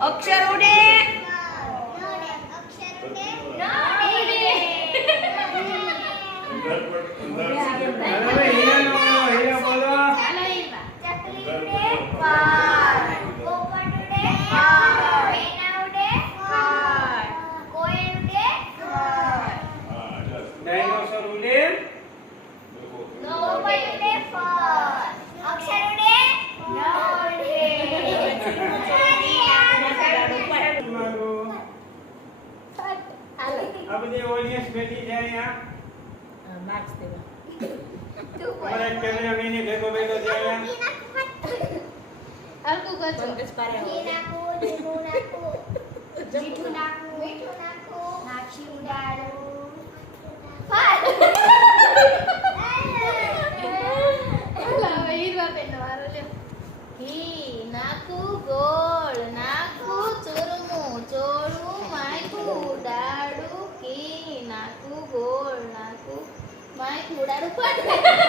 અક્ષર ઉડે બેઠી છે અહીંયા માર્ક્સ દેવા અમારા કેમેરામેન ને ભેગો ભેગો છે અહીંયા આલકુ કરજો પંકજ પારે નાખો જીનું નાખો મીઠું નાખો નાખી ઉડાડો ફાલ એલા હીરવા બેન વારો લે ઘી નાખો ગોળ નાખો ચૂરમું ચોળું માખું ઉડાડું ઘી નાખું ગોળ નાખું માખું ઉડાડું પણ